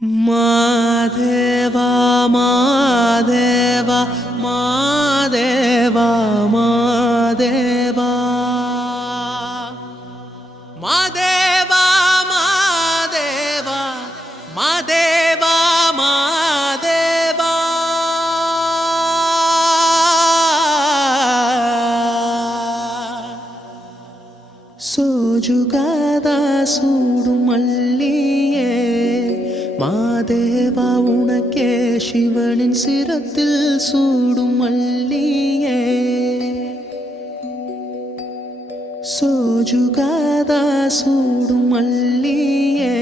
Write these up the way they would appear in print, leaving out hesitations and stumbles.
மாதேவா மாதேவா மாதேவா மாதேவா மாதேவா மாதேவா மாதேவா மாதேவா சோஜுகாதா சூடும் மல்லியே மாதேவா உனக்கே சிவனின் சிரத்தில் சூடும் மல்லியே சோஜுகாதா சூடும் மல்லியே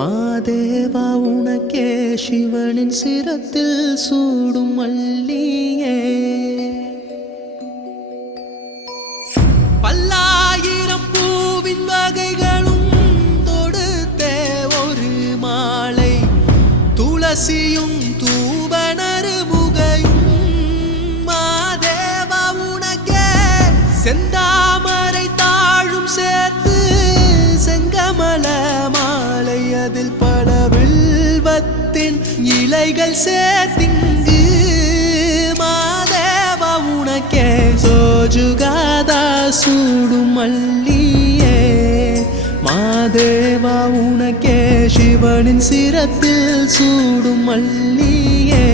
மாதேவா உனக்கே சிவனின் சிரத்தில் சூடும் மல்லியே பல்லாயிரம் பூவின் வகைகளும் தொடுத்தே ஒரு மாலை துளசியும் தூபனறுமுகையும் மாதேவா உனக்கே செந்தாமரை தாழும் சேர்த்து செங்கமல மாலை அதில் பல வில்வத்தின் இலைகள் சேர்த்திங்கு மாதேவா உனக்கே சோஜுகாதா சூடும் மல்லியே மாதேவா உனக்கே சிவனின் சிரத்தில் சூடும் மல்லியே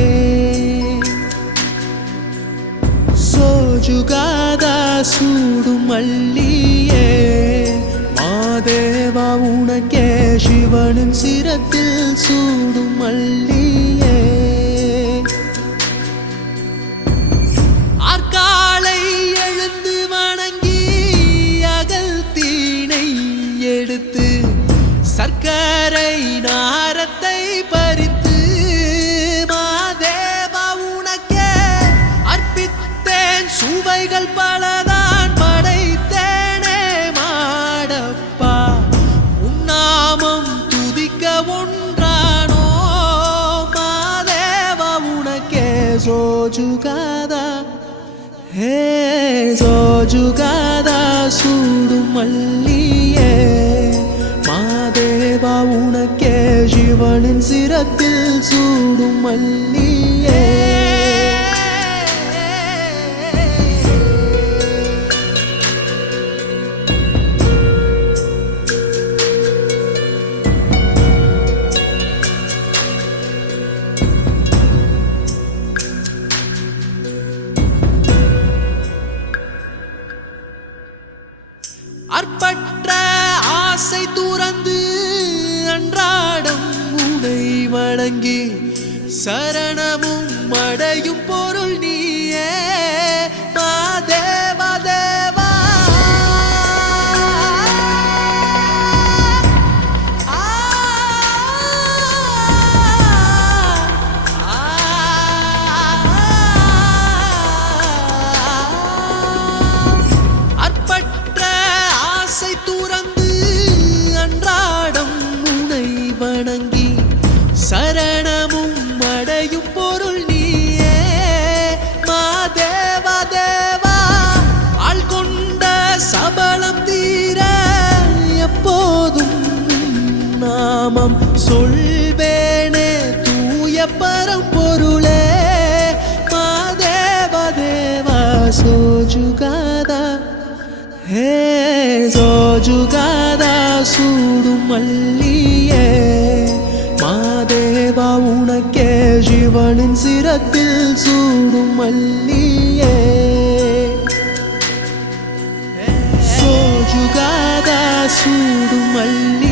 சோஜுகாதா சூடும் மல்லியே மாதேவா உனக்கே சிவனின் சிரத்தில் சூடும் மல்லியே ஆர்காலை எழுந்து வணங்கி அகல் தீனை எடுத்து சர்க்கரை நாரத்தை பறித்து மாதேவா உனக்கே அர்ப்பித்தேன் சுவைகள் பலதான் படைத்தேனே மாடப்பா உன்னாமம் துதிக்க ஒன்றானோ மாதேவா உனக்கே சோஜுகாதா ஹே சோஜுகாதா சூடும் மல்லியே மாதேவா உனக்கே சிவனின் சிரத்தில் சூடும் மல்லியே அற்பற்ற ஆசை துறந்து அன்றாடம் உனை வணங்கி சரணமும் அடையும் பொருள் நீயே மாதேவா தேவா துறந்து அன்றாடம் உனை வணங்கி சரணமும் அடையும் பொருள் நீயே மாதேவா தேவா ஆள் கொண்ட சபலம் தீர எப்போதும் நாமம் சொல்வேனே தூய பரம்பொருளே மாதேவா தேவா சோஜுகாதா ஹே சோஜுகாதா சூடும் மல்லியே மாதேவா உனக்கே சிவனின் சிரத்தில் சூடும் மல்லியே சோஜுகாதா சூடும் மல்லி